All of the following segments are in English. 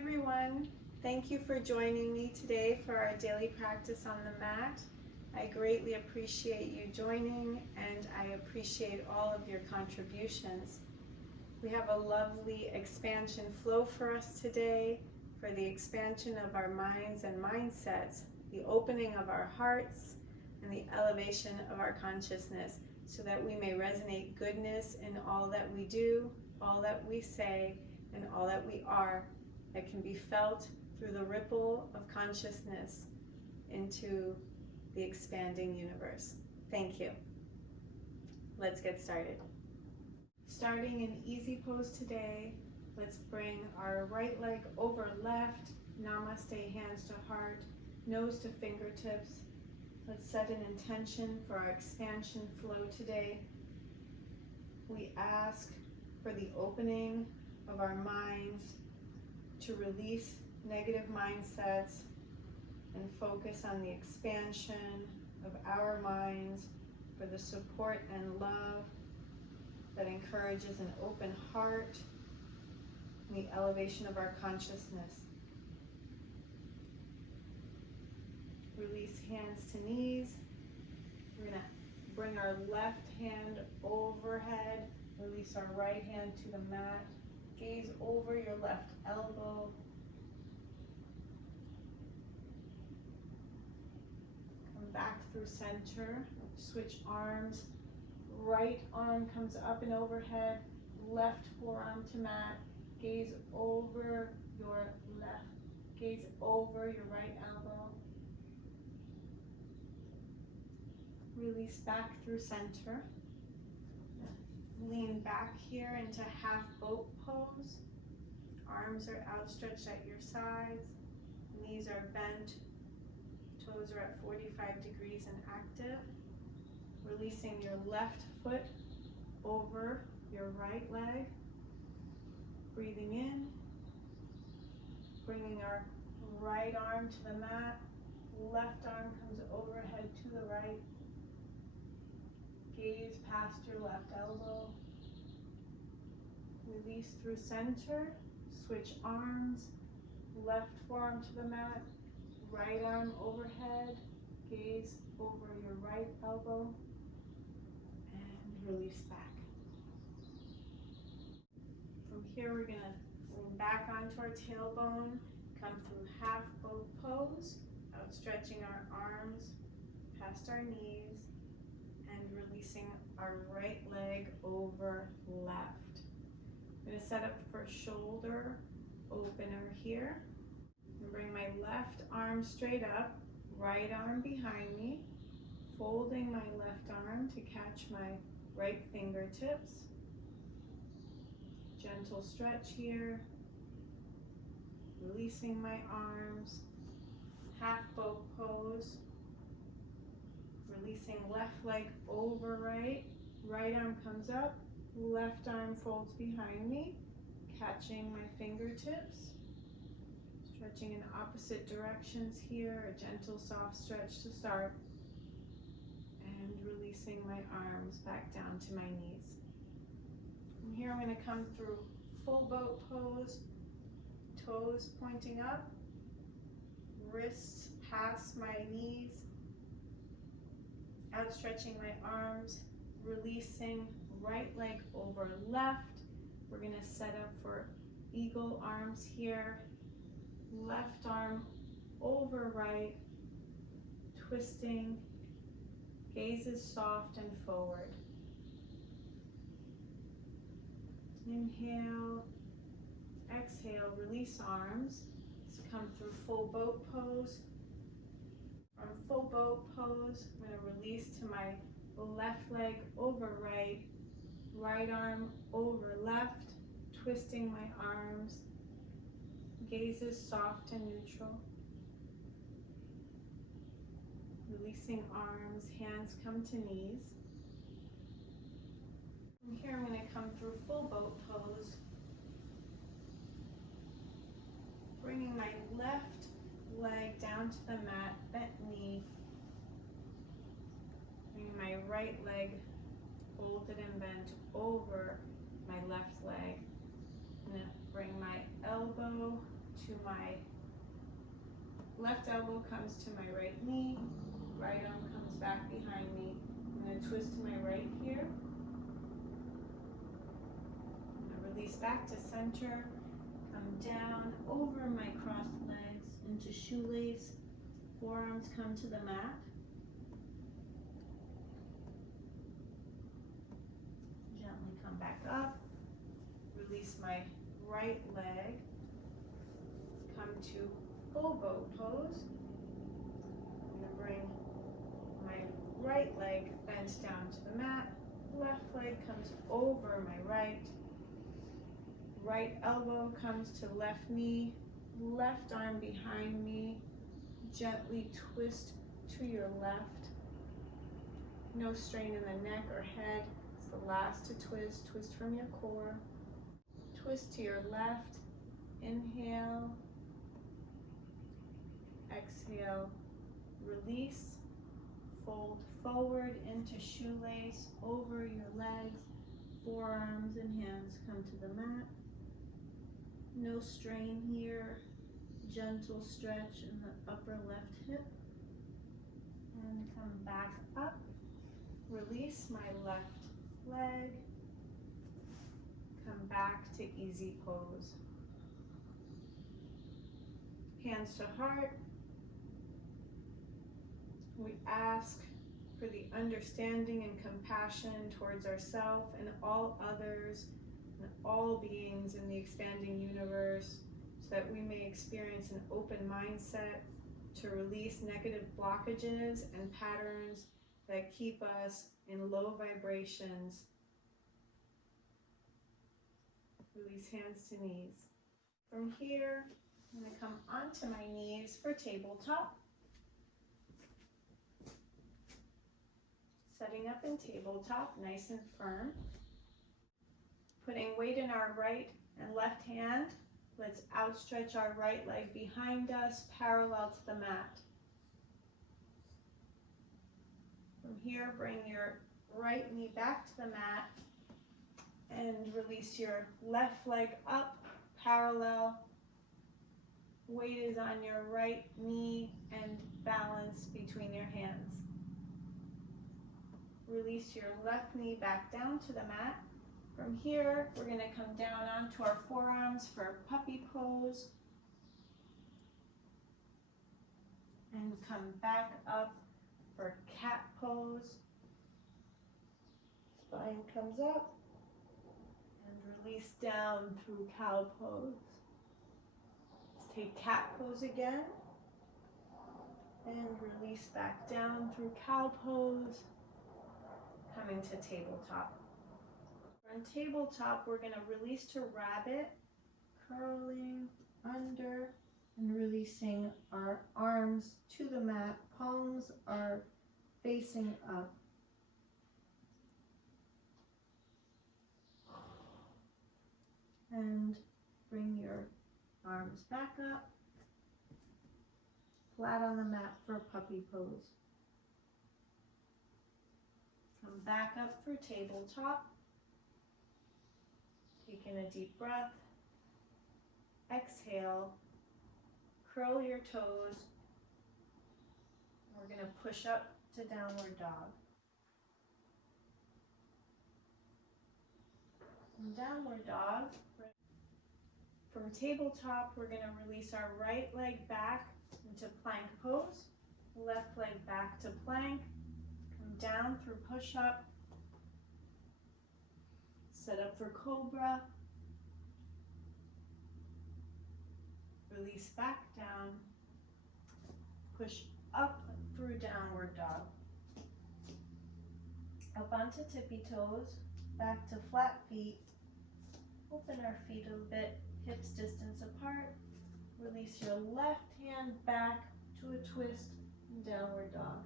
everyone. Thank you for joining me today for our daily practice on the mat. I greatly appreciate you joining, and I appreciate all of your contributions. We have a lovely expansion flow for us today, for the expansion of our minds and mindsets, the opening of our hearts, and the elevation of our consciousness, so that we may resonate goodness in all that we do, all that we say, and all that we are, that can be felt through the ripple of consciousness into the expanding universe. Thank you. Let's get started. Starting in easy pose today, let's bring our right leg over left, namaste, hands to heart, nose to fingertips. Let's set an intention for our expansion flow today. We ask for the opening of our minds to release negative mindsets and focus on the expansion of our minds, for the support and love that encourages an open heart and the elevation of our consciousness. Release hands to knees. We're going to bring our left hand overhead, release our right hand to the mat. Gaze over your left elbow. Come back through center. Switch arms. Right arm comes up and overhead. Left forearm to mat. Gaze over your left. Gaze over your right elbow. Release back through center. Lean back here into half boat pose. Arms are outstretched at your sides. Knees are bent. Toes are at 45 degrees and active. Releasing your left foot over your right leg. Breathing in. Bringing our right arm to the mat. Left arm comes overhead to the right. Gaze past your left elbow. Release through center. Switch arms. Left forearm to the mat. Right arm overhead. Gaze over your right elbow. And release back. From here, we're going to lean back onto our tailbone. Come through half boat pose. Outstretching our arms past our knees. And releasing our right leg over left. I'm going to set up for shoulder opener here. And bring my left arm straight up, right arm behind me, folding my left arm to catch my right fingertips. Gentle stretch here. Releasing my arms. Half boat pose. Releasing left leg over right. Right arm comes up. Left arm folds behind me. Catching my fingertips. Stretching in opposite directions here. A gentle soft stretch to start. And releasing my arms back down to my knees. From here I'm going to come through full boat pose. Toes pointing up. Wrists past my knees. Outstretching my arms, releasing right leg over left. We're going to set up for eagle arms here. Left arm over right, twisting, gaze is soft and forward. Inhale, exhale, release arms. Let's come through full boat pose. From full boat pose, I'm going to release to my left leg over right, right arm over left, twisting my arms. Gaze is soft and neutral. Releasing arms, hands come to knees. From here I'm going to come through full boat pose, bringing my left leg down to the mat, bent knee. Bringing my right leg folded and bent over my left leg. I'm going to bring my elbow to my left elbow comes to my right knee, right arm comes back behind me. I'm going to twist to my right here. I'm going to release back to center, come down over my crossed legs into shoelace. Forearms come to the mat. Gently come back up. Release my right leg. Come to full boat pose. I'm going to bring my right leg bent down to the mat. Left leg comes over my right. Right elbow comes to left knee. Left arm behind me. Gently twist to your left. No strain in the neck or head. It's the last to twist. Twist from your core. Twist to your left. Inhale. Exhale. Release. Fold forward into shoelace over your legs. Forearms and hands come to the mat. No strain here. Gentle stretch in the upper left hip. And come back up. Release my left leg. Come back to easy pose. Hands to heart. We ask for the understanding and compassion towards ourselves and all others and all beings in the expanding universe, so that we may experience an open mindset to release negative blockages and patterns that keep us in low vibrations. Release hands to knees. From here, I'm going to come onto my knees for tabletop. Setting up in tabletop, nice and firm. Putting weight in our right and left hand. Let's outstretch our right leg behind us, parallel to the mat. From here, bring your right knee back to the mat and release your left leg up, parallel. Weight is on your right knee and balance between your hands. Release your left knee back down to the mat. From here, we're going to come down onto our forearms for puppy pose. And come back up for cat pose. Spine comes up. And release down through cow pose. Let's take cat pose again. And release back down through cow pose. Coming to tabletop. On tabletop, we're going to release to rabbit, curling under and releasing our arms to the mat. Palms are facing up. And bring your arms back up, flat on the mat for puppy pose. Come back up for tabletop. Taking a deep breath. Exhale. Curl your toes. We're going to push up to downward dog. From downward dog, from tabletop, we're going to release our right leg back into plank pose. Left leg back to plank. Come down through push up. Set up for cobra. Release back down. Push up through downward dog. Up onto tippy toes. Back to flat feet. Open our feet a bit, hips distance apart. Release your left hand back to a twist and downward dog.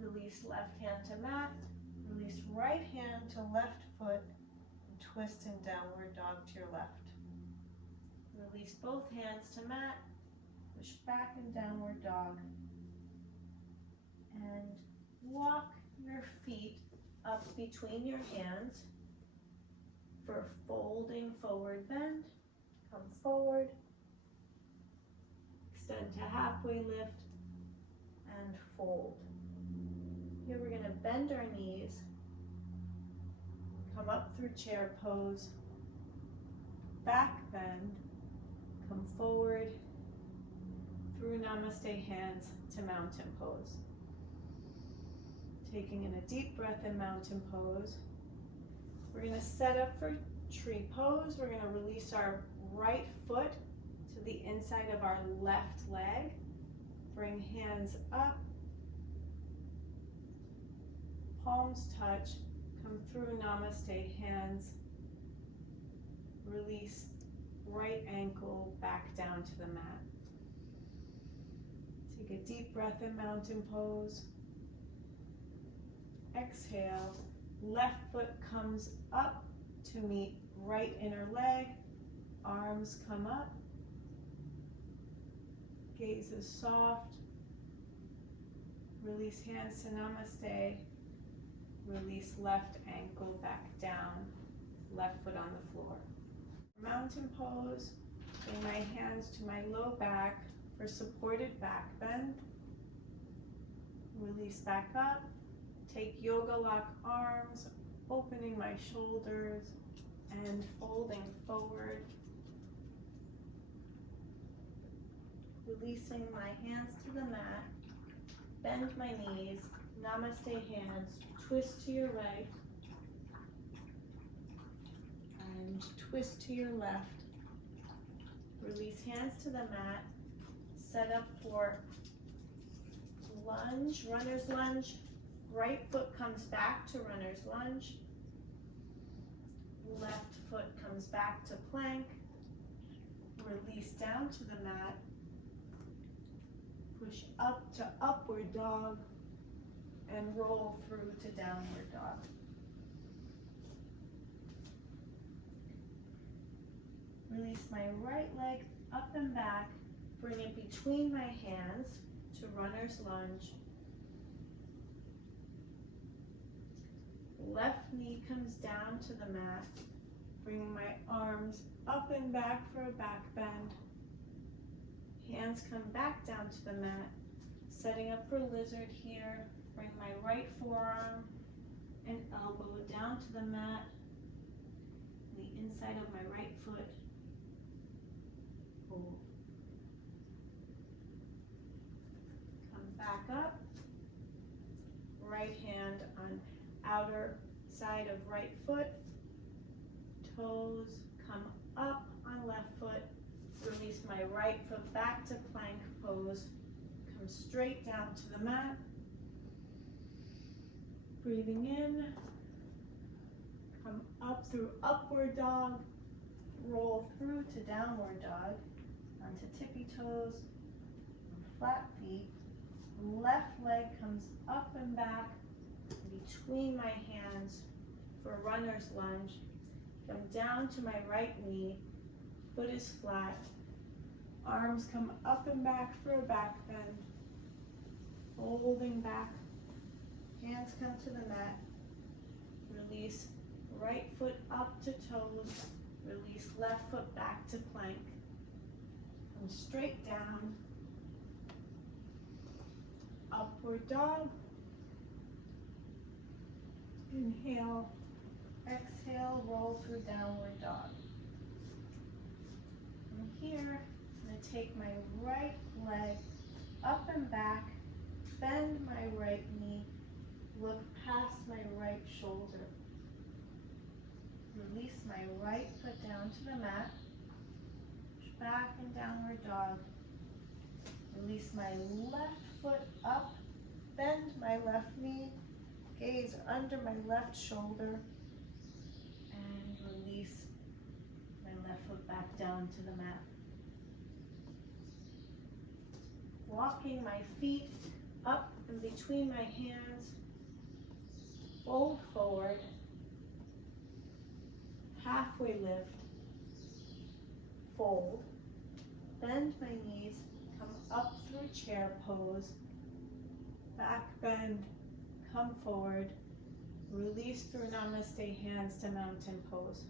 Release left hand to mat. Release right hand to left foot and twist in downward dog to your left. Release both hands to mat. Push back in downward dog. And walk your feet up between your hands for folding forward bend. come forward, extend to halfway lift, and fold. Here we're going to bend our knees, come up through chair pose, back bend, come forward, through namaste hands to mountain pose. Taking in a deep breath in mountain pose. We're going to set up for tree pose. We're going to release our right foot to the inside of our left leg. Bring hands up, palms touch, come through namaste hands. Release right ankle back down to the mat. Take a deep breath in mountain pose. Exhale, left foot comes up to meet right inner leg. Arms come up. Gaze is soft. Release hands to namaste. Release left ankle back down. Left foot on the floor. Mountain pose. Bring my hands to my low back for supported back bend. Release back up. Take yoga lock arms, opening my shoulders and folding forward. Releasing my hands to the mat. Bend my knees, namaste hands, twist to your right and twist to your left. Release hands to the mat. Set up for lunge, runner's lunge. Right foot comes back to runner's lunge. Left foot comes back to plank. Release down to the mat. Push up to upward dog and roll through to downward dog. Release my right leg up and back. Bring it between my hands to runner's lunge. Left knee comes down to the mat. Bring my arms up and back for a back bend. Hands come back down to the mat. Setting up for lizard here. Bring my right forearm and elbow down to the mat. The inside of my right foot. Hold. Come back up. Right hand on outer side of right foot. Toes come up on left foot. Release my right foot back to plank pose. Come straight down to the mat. Breathing in. Come up through upward dog. Roll through to downward dog. Onto tippy toes. Flat feet. Left leg comes up and back between my hands for runner's lunge. Come down to my right knee. Foot is flat. Arms come up and back for a back bend. Folding back. Hands come to the mat. Release right foot up to toes. Release left foot back to plank. Come straight down. Upward dog. Inhale. Exhale, roll through downward dog. From here, I'm going to take my right leg up and back, bend my right knee, look past my right shoulder. Release my right foot down to the mat, push back in downward dog. Release my left foot up, bend my left knee, gaze under my left shoulder, and release my left foot back down to the mat. Walking my feet up and between my hands, fold forward, halfway lift, fold, bend my knees, come up through chair pose, back bend, come forward, release through namaste hands to mountain pose.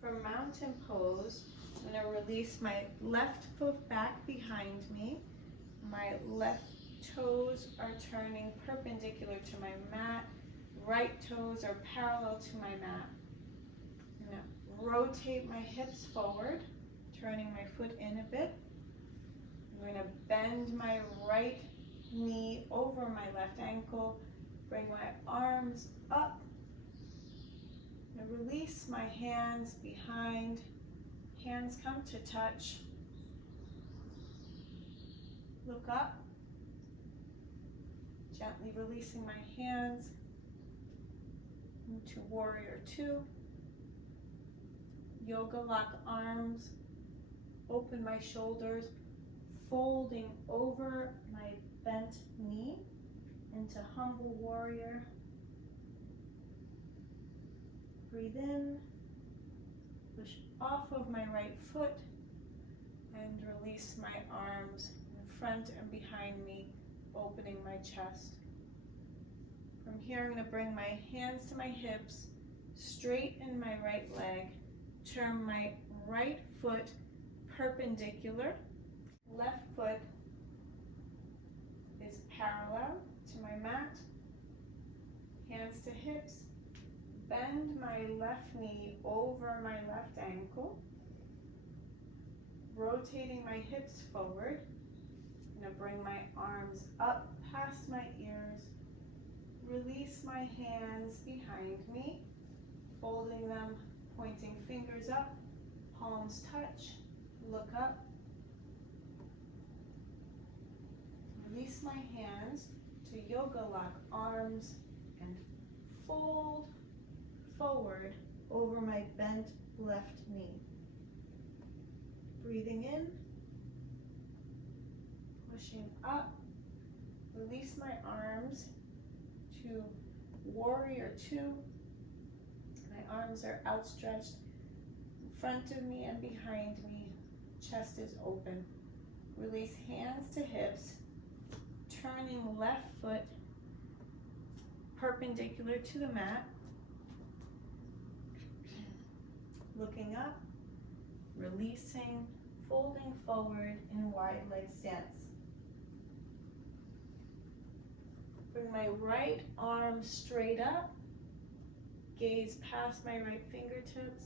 From mountain pose, I'm going to release my left foot back behind me. My left toes are turning perpendicular to my mat. Right toes are parallel to my mat. I'm going to rotate my hips forward, turning my foot in a bit. I'm going to bend my right knee over my left ankle, bring my arms up, and release my hands behind. Hands come to touch. Look up, gently releasing my hands into Warrior Two. Yoga lock arms, open my shoulders, folding over my bent knee into Humble Warrior. Breathe in, push off of my right foot, and release my arms in front and behind me, opening my chest. From here, I'm going to bring my hands to my hips, straighten my right leg, turn my right foot perpendicular. Left foot is parallel to my mat. Hands to hips. Bend my left knee over my left ankle. Rotating my hips forward. I'm going to bring my arms up past my ears. Release my hands behind me. Folding them, pointing fingers up. Palms touch. Look up. Release my hands to yoga lock arms and fold forward over my bent left knee. Breathing in, pushing up, release my arms to Warrior Two. My arms are outstretched in front of me and behind me. Chest is open. Release hands to hips, turning left foot perpendicular to the mat. Looking up, releasing, folding forward in wide leg stance. Bring my right arm straight up, gaze past my right fingertips.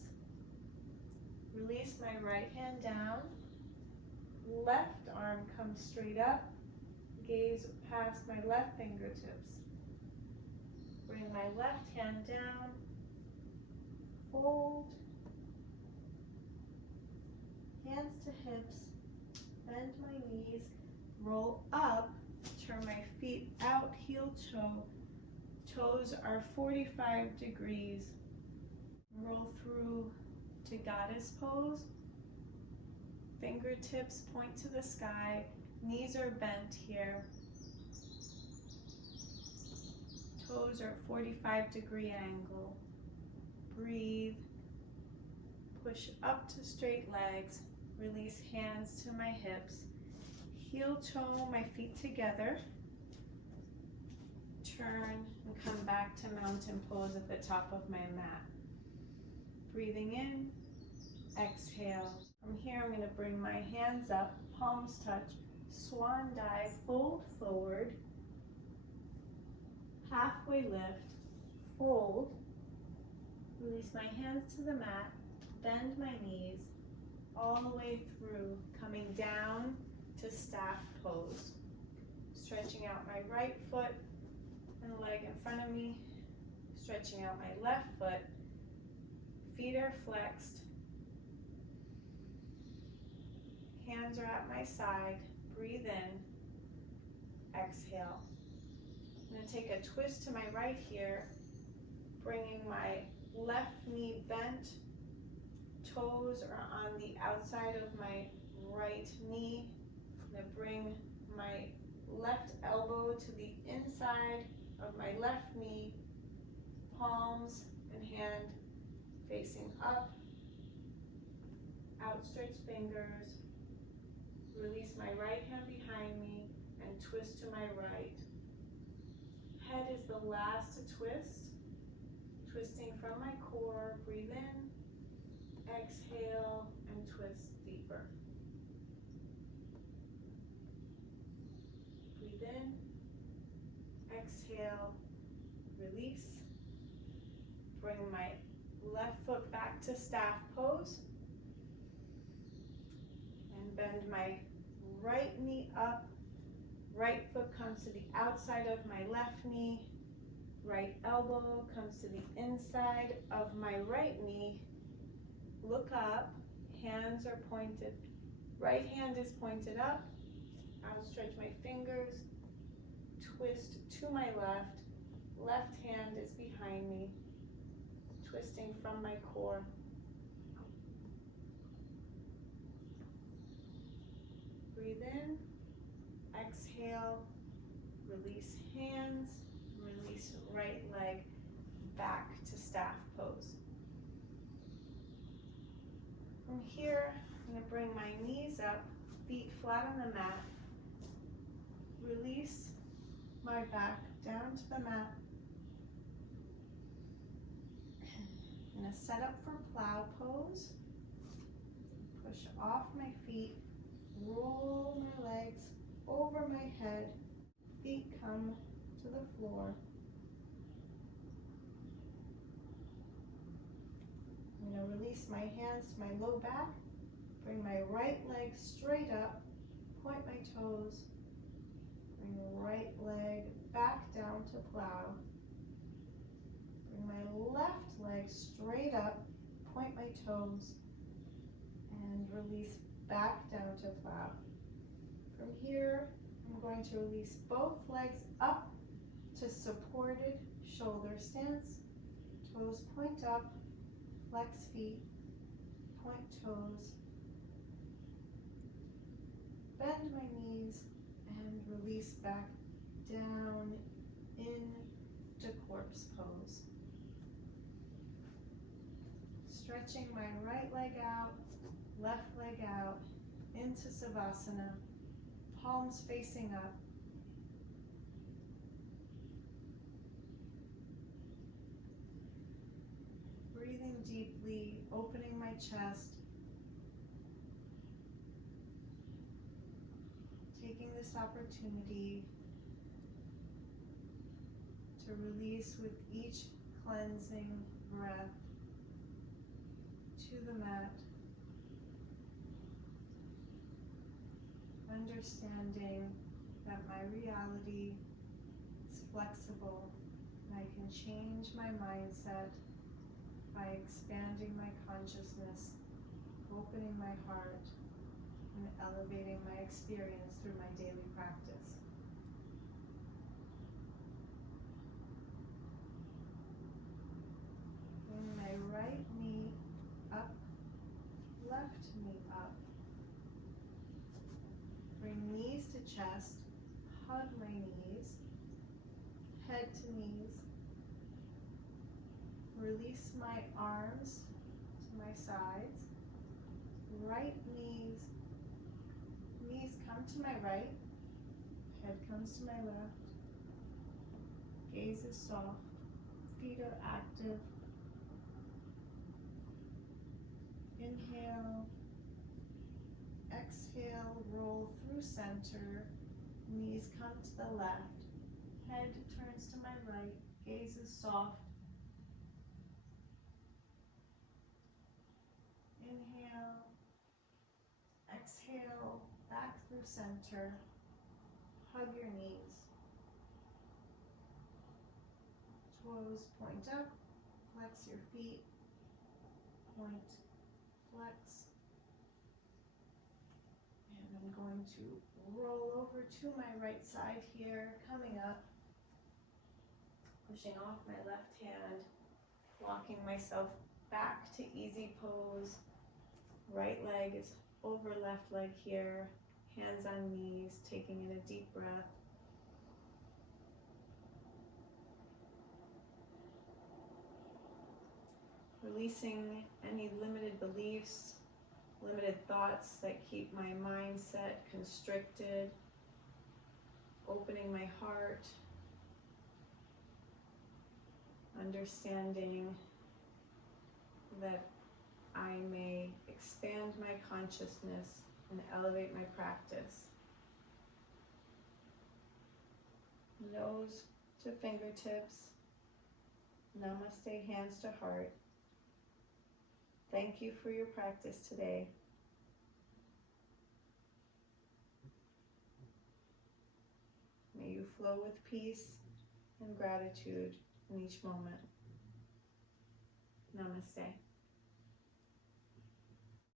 Release my right hand down. Left arm comes straight up, gaze past my left fingertips. Bring my left hand down, fold, hands to hips, bend my knees, roll up, turn my feet out, heel toe, toes are 45 degrees, roll through to Goddess pose, fingertips point to the sky, knees are bent here, toes are 45-degree angle, breathe, push up to straight legs, release hands to my hips, heel toe my feet together, turn and come back to mountain pose at the top of my mat. Breathing in, exhale. From here I'm going to bring my hands up, palms touch, swan dive, fold forward, halfway lift, fold, release my hands to the mat, bend my knees, all the way through, coming down to staff pose. Stretching out my right foot and leg in front of me, stretching out my left foot, feet are flexed, hands are at my side, breathe in, exhale. I'm going to take a twist to my right here, bringing my left knee bent, toes are on the outside of my right knee. I'm going to bring my left elbow to the inside of my left knee, palms and hand facing up, outstretched fingers, release my right hand behind me and twist to my right. Head is the last to twist, twisting from my core, breathe in, exhale, and and twist deeper. Breathe in, exhale, release. Bring my left foot back to staff pose. And bend my right knee up. Right foot comes to the outside of my left knee. Right elbow comes to the inside of my right knee. Look up, hands are pointed. Right hand is pointed up. Outstretch my fingers. Twist to my left. Left hand is behind me. Twisting from my core. Breathe in, exhale, release hands, release right leg back to staff pose. From here, I'm going to bring my knees up, feet flat on the mat. Release my back down to the mat. I'm going to set up for plow pose. Push off my feet. Roll my legs over my head. Feet come to the floor. I'm going to release my hands to my low back. Bring my right leg straight up. Point my toes. Bring the right leg back down to plow. Bring my left leg straight up. Point my toes. And release back down to plow. From here, I'm going to release both legs up to supported shoulder stance. Toes point up, flex feet, point toes. Bend my knees and release back down into corpse pose. Stretching my right leg out, left leg out, into Savasana, palms facing up. Breathing deeply, opening my chest. Taking this opportunity to release with each cleansing breath to the mat. Understanding that my reality is flexible and I can change my mindset by expanding my consciousness, opening my heart, and elevating my experience through my daily practice. Bring my right knee up, left knee up. Bring knees to chest, hug my knees, head to knees. Release my arms to my sides. Right knees come to my right, head comes to my left. Gaze is soft, feet are active. Inhale. Exhale, roll through center, knees come to the left, head turns to my right, gaze is soft. Inhale, exhale, back through center, hug your knees. Toes point up, flex your feet, point, flex. I'm going to roll over to my right side here, coming up, pushing off my left hand, walking myself back to easy pose. Right leg is over left leg here, hands on knees, taking in a deep breath. Releasing any limited beliefs, limited thoughts that keep my mindset constricted, opening my heart, understanding that I may expand my consciousness and elevate my practice. Nose to fingertips. Namaste, hands to heart. Thank you for your practice today. May you flow with peace and gratitude in each moment. Namaste.